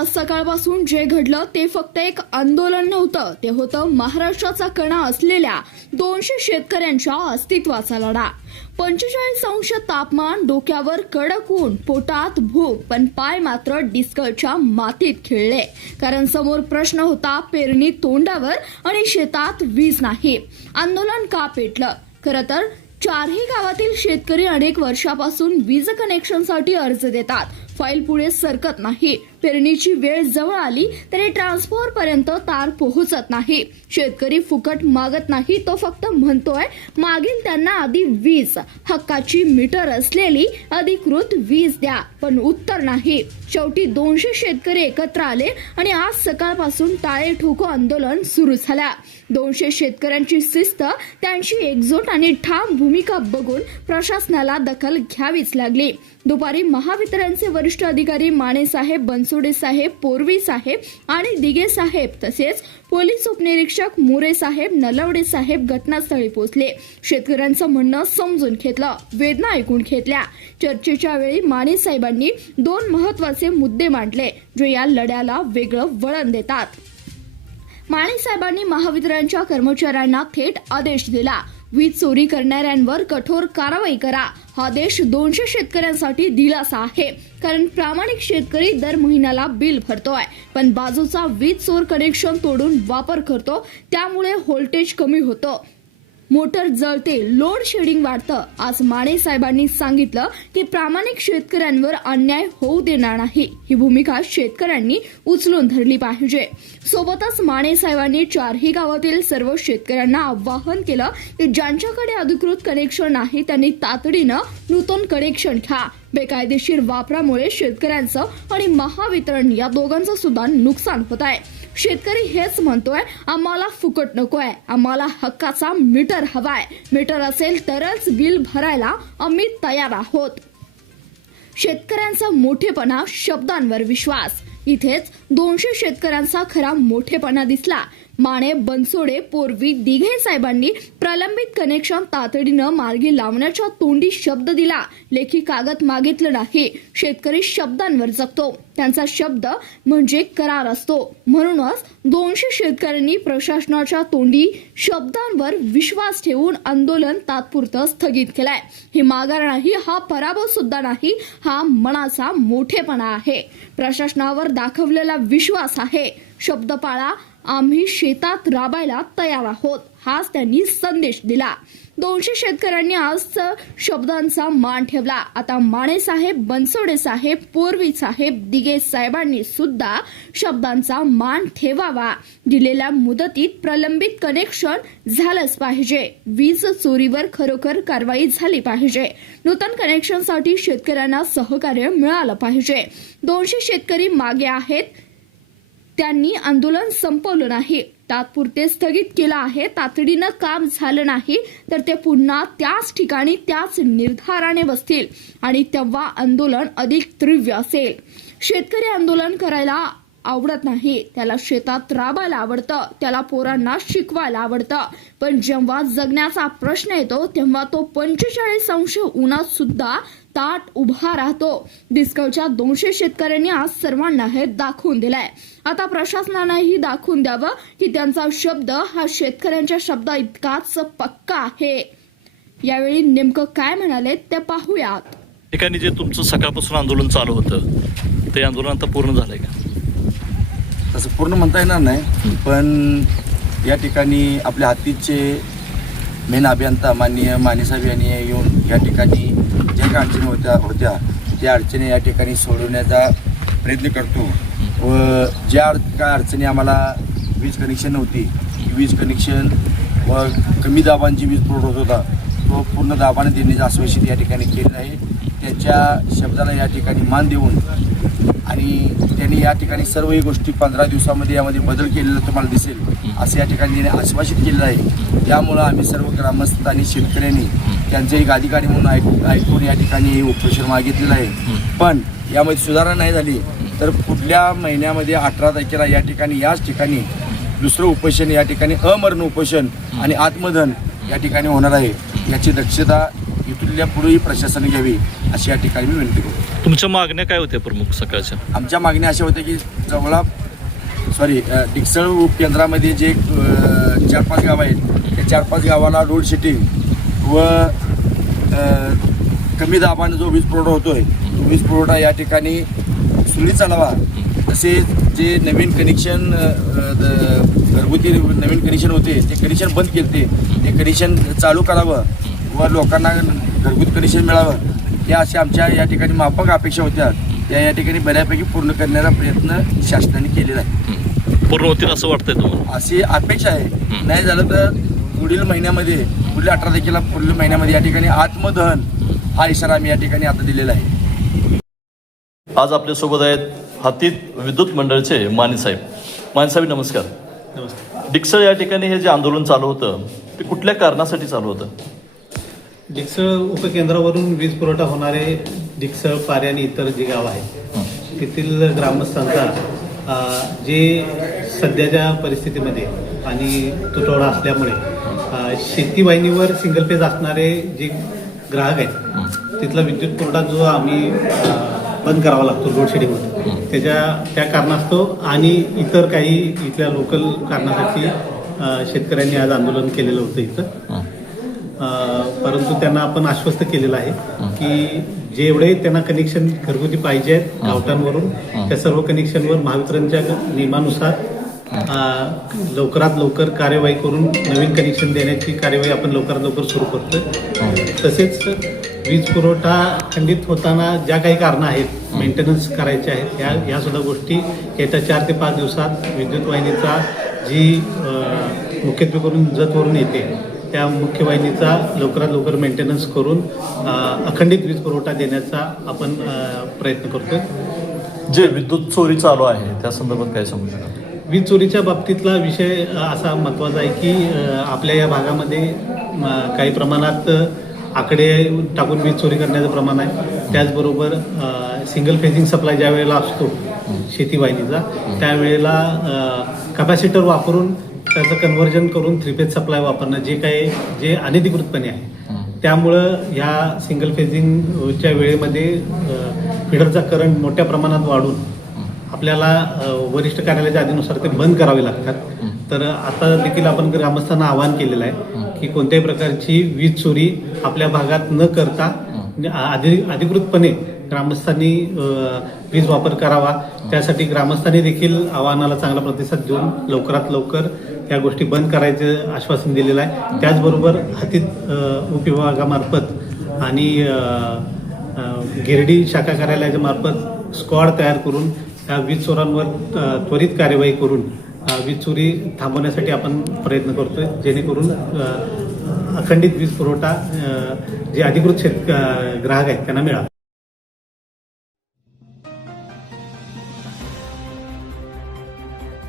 आज सकाळपासूून जे घडलं ते फक्त एक आंदोलन नव्हतं, ते होतं महाराष्ट्राचा कणा असलेल्या 200 शेतकऱ्यांच्या अस्तित्वाचा लढा। 45 अंश तापमान, डोक्यावर कडक ऊन, पोटात भूक, पण पाय मात्र डिस्कच्या मातीत खेळले। कारण समोर प्रश्न होता, पेरणी तोंडावर आणि शेतात वीज नाही। आंदोलन का पेटलं? खरं तर चारही गावातील शेतकरी अनेक वर्षापासून वीज कनेक्शनसाठी अर्ज देतात, फाईल पुढे सरकत नाही। पेरणीची वेळ जवळ आली तरी ट्रान्सफॉर्मर पर्यंत तार पोहोचत नाही। शेतकरी फुकट मागत नाही, तो फक्त म्हणतोय मागील त्यांना आधी वीज, हक्काची मीटर असलेली अधिकृत वीज द्या, पण उत्तर नाही। शेवटी 200 शेतकरी एकत्र आले आणि आज सकाळपासून टाळे ठोको आंदोलन सुरू झालं। 200 शेतकऱ्यांची शिस्त, त्यांची एकजूट आणि ठाम भूमिका बघून प्रशासनाला दखल घ्यावीच लागली। दुपारी महावितरणचे वरिष्ठ अधिकारी माने साहेब, बनसोडे साहेब, पोरवी साहेब आणि दिगे साहेब तसेच पोलीस उपनिरीक्षक मोरे साहेब, नलवडे साहेब घटनास्थळी पोहोचले। शेतकऱ्यांचं म्हणणं समजून घेतलं, वेदना ऐकून घेतल्या। चर्चेच्या वेळी माने साहेबांनी 2 महत्त्वाचे मुद्दे मांडले, जे या लढ्याला वेगळं वळण देतात। माने साहेबांनी महावितरणच्या कर्मचाऱ्यांना थेट आदेश दिला, वीज चोरी करणाऱ्यांवर कठोर कारवाई करा। हा आदेश 200 शेतकऱ्यांसाठी दिलासा आहे, कारण प्रामाणिक शेतकरी दर महिन्याला बिल भरतोय, पण बाजूचा वीज चोर कनेक्शन तोडून वापर करतो, त्यामुळे व्होल्टेज कमी होतं, मोटर जळते, लोड शेडिंग वाढतं। आज माने साहेबांनी सांगितलं की प्रामाणिक शेतकऱ्यांवर अन्याय होऊ देणार नाही, ही भूमिका शेतकऱ्यांनी उचलून धरली पाहिजे। सोबतच माने साहेबांनी चारही गावातील सर्व शेतकऱ्यांना आवाहन केलं की ज्यांच्याकडे अधिकृत कनेक्शन नाही त्यांनी तातडीनं नूतन कनेक्शन घ्या। बेकायदेशीर वापरामुळे शेतकऱ्यांचं आणि महावितरण या दोघांचं सुद्धा नुकसान होत आहे। शेतकरी हेच म्हणतोय, आम्हाला फुकट नकोय, आम्हाला हक्काचा मीटर हवाय, मीटर असेल तरच बिल भरायला आम्ही तयार आहोत। शेतकऱ्यांचा मोठेपणा, शब्दांवर विश्वास, इथेच 200 शेतकऱ्यांचा खरा मोठेपणा दिसला। माने, बनसोडे, पोरवी, दिघे साहेबांनी प्रलंबित कनेक्शन तातडीनं मार्गी लावण्याच्या तोंडी शब्द दिला, लेखी कागद मागितलं नाही। शेतकरी शब्दांवर जगतो, त्यांचा शब्द म्हणजे करार असतो। म्हणूनच 200 शेतकऱ्यांनी प्रशासनाच्या तोंडी शब्दांवर विश्वास ठेवून आंदोलन तात्पुरतं स्थगित केलंय। ही माघार नाही, हा पराभव सुद्धा नाही, हा मनाचा मोठेपणा आहे, प्रशासनावर दाखवलेला विश्वास आहे। शब्द पाळा, आम्ही शेतात राबायला तयार आहोत, हाच त्यांनी संदेश दिला। 200 शेतकऱ्यांनी आज शब्दांचा मान ठेवला। आता माने साहेब, बनसोडे साहेब, पोरवी साहेब, दिगे साहेबांनी सुद्धा शब्दांचा मान ठेवावा। दिलेल्या मुदतीत प्रलंबित कनेक्शन झालंच पाहिजे, वीज चोरीवर खरोखर कारवाई झाली पाहिजे, नूतन कनेक्शनसाठी शेतकऱ्यांना सहकार्य मिळालं पाहिजे। 200 शेतकरी मागे आहेत, त्यांनी आंदोलन संपवलं नाही, तात्पुरते स्थगित केलं आहे। तातडीनं काम झालं नाही तर ते पुन्हा त्याच ठिकाणी त्याच निर्धाराने बसतील आणि तेव्हा आंदोलन अधिक तीव्र असेल। शेतकरी आंदोलन करायला आवडत नाही, त्याला शेतात राबायला आवडतं, त्याला पोरांना शिकवायला आवडतं, पण जेव्हा जगण्याचा प्रश्न येतो तेव्हा तो 45 अंश उन्हात सुद्धा ताट उभा राहतो। डिस्कवच्या 200 शेतकऱ्यांनी आज सर्वांना हे दाखवून दिलंय। आता प्रशासनानंही दाखवून द्यावं की त्यांचा शब्द हा शेतकऱ्यांच्या शब्दा इतकाच पक्का आहे। यावेळी नेमकं काय म्हणाले ते पाहूयात। ठिकाणी जे तुमचं सकाळपासून आंदोलन चालू होतं, ते आंदोलन आता पूर्ण झालंय का? तसं पूर्ण म्हणता येणार नाही, पण या ठिकाणी आपल्या हातीचे मेन अभियंता माननीय माने साहेब यांनी येऊन या ठिकाणी ज्या काही अडचणी होत्या त्या अडचणी या ठिकाणी सोडवण्याचा प्रयत्न करतो व ज्या काय अडचणी आम्हाला वीज कनेक्शन नव्हती, वीज कनेक्शन व कमी दाबांची वीज पुरवठा होता, तो पूर्ण दाबाने देण्याचं आश्वासन या ठिकाणी केलेलं आहे। त्याच्या शब्दाला या ठिकाणी मान देऊन आणि त्यांनी या ठिकाणी सर्वही गोष्टी 15 दिवसामध्ये यामध्ये बदल केलेला तुम्हाला दिसेल असं या ठिकाणी त्यांनी आश्वासित केलेलं आहे। त्यामुळं आम्ही सर्व ग्रामस्थ आणि शेतकऱ्यांनी त्यांचे एक अधिकारी म्हणून ऐकून या ठिकाणी उपोषण मागितलेलं आहे। पण यामध्ये सुधारणा नाही झाली तर पुढल्या महिन्यामध्ये 18 तारखेला या ठिकाणी याच ठिकाणी दुसरं उपोषण, या ठिकाणी अमरण उपोषण आणि आत्मदहन या ठिकाणी होणार आहे। याची दक्षता इथल्या पुढेही प्रशासनाने घ्यावी अशी या ठिकाणी मी विनंती करतो. तुमच्या मागण्या काय होत्या प्रमुख सकाळच्या? आमच्या मागण्या अशा होत्या की डिकसळ उपकेंद्रामध्ये जे 4-5 गावं आहेत त्या 4-5 गावाला लोड शेडिंग व कमी दाबाने जो वीज पुरवठा होतोय तो वीज पुरवठा या ठिकाणी सुरळीत चालावा. तसेच जे नवीन कनेक्शन घरगुती नवीन कनेक्शन होते ते कनेक्शन बंद केले ते कनेक्शन चालू करावं व लोकांना घरगुती कनेक्शन मिळावं या अशा आमच्या या ठिकाणी माफक अपेक्षा होत्या. त्या या ठिकाणी बऱ्यापैकी पूर्ण करण्याचा प्रयत्न शासनाने केलेला आहे. पूर्ण होतील असं वाटतंय तुम्हाला? अशी अपेक्षा आहे. नाही झालं तर पुढील महिन्यामध्ये पुढील 18 तारखेला पुढील महिन्यामध्ये या ठिकाणी आत्मदहन हा इशारा आम्ही या ठिकाणी आता दिलेला आहे. आज आपल्यासोबत आहेत हातीत विद्युत मंडळचे मानेसाहेब. मानेसाहेब नमस्कार. नमस्कार. डिकसळ या ठिकाणी हे जे आंदोलन चालू होतं ते कुठल्या कारणासाठी चालू होतं? डिकसळ उपकेंद्रावरून वीज पुरवठा होणारे डिकसळ, पारे आणि इतर जी गावं आहेत तेथील ग्रामस्थांचा जे सध्याच्या परिस्थितीमध्ये आणि तुटवडा असल्यामुळे शेती वाहिनीवर सिंगल फेज असणारे जे ग्राहक आहेत तिथला विद्युत पुरवठा जो आम्ही बंद करावा लागतो लोड शेडिंग होतं त्या कारणास्तव आणि इतर काही इथल्या लोकल कारणासाठी शेतकऱ्यांनी आज आंदोलन केलेलं होतं इथं. परंतु त्यांना आपण आश्वस्त केलेलं आहे की जेवढे त्यांना कनेक्शन घरगुती पाहिजे आहेत गावठाणवरून त्या सर्व कनेक्शनवर महावितरणच्या नियमानुसार लवकरात लवकर कार्यवाही करून नवीन कनेक्शन देण्याची कार्यवाही आपण लवकरात लवकर सुरू करतोय. तसेच वीज पुरवठा खंडित होताना ज्या काही कारणं आहेत मेंटेनन्स करायचे आहेत ह्या सुद्धा गोष्टी येत्या 4 ते 5 दिवसात विद्युत वाहिनीचा जी मुख्यत्वे करून जतवरून येते त्या मुख्य वाहिनीचा लवकरात लवकर मेंटेनन्स करून अखंडित वीज पुरवठा देण्याचा आपण प्रयत्न करतोय. जे विद्युत चोरी चालू आहे त्या संदर्भात काय सांगू शकाल? वीज चोरीच्या बाबतीतला विषय असा महत्त्वाचा आहे की आपल्या या भागामध्ये काही प्रमाणात आकडे टाकून वीज चोरी करण्याचं प्रमाण आहे. त्याचबरोबर सिंगल फेजिंग सप्लाय ज्या वेळेला असतो शेती वाहिनीचा त्यावेळेला कॅपॅसिटर वापरून त्याचं कन्व्हर्जन करून 3 फेज सप्लाय वापरणं जे अनधिकृतपणे आहे. त्यामुळं ह्या सिंगल फेजिंगच्या वेळेमध्ये फिडरचा करंट मोठ्या प्रमाणात वाढून आपल्याला वरिष्ठ कार्यालयाच्या आधीनुसार ते बंद करावे लागतात. तर आता देखील आपण ग्रामस्थांना आवाहन केलेलं आहे की कोणत्याही प्रकारची वीज चोरी आपल्या भागात न करता अधिकृतपणे ग्रामस्थांनी वीज वापर करावा. त्यासाठी ग्रामस्थांनी देखील आवाहनाला चांगला प्रतिसाद देऊन लवकरात लवकर या गोष्टी बंद करायचं आश्वासन दिलेलं आहे. त्याचबरोबर हातीत उपविभागामार्फत आणि गिरडी शाखा कार्यालयाच्या मार्फत स्क्वॉड तयार करून या वीज चोरांवर त्वरित कार्यवाही करून वीज चोरी थांबवण्यासाठी आपण प्रयत्न करतोय जेणेकरून अखंडित वीज पुरवठा जे अधिकृत ग्राहक आहेत त्यांना मिळावा.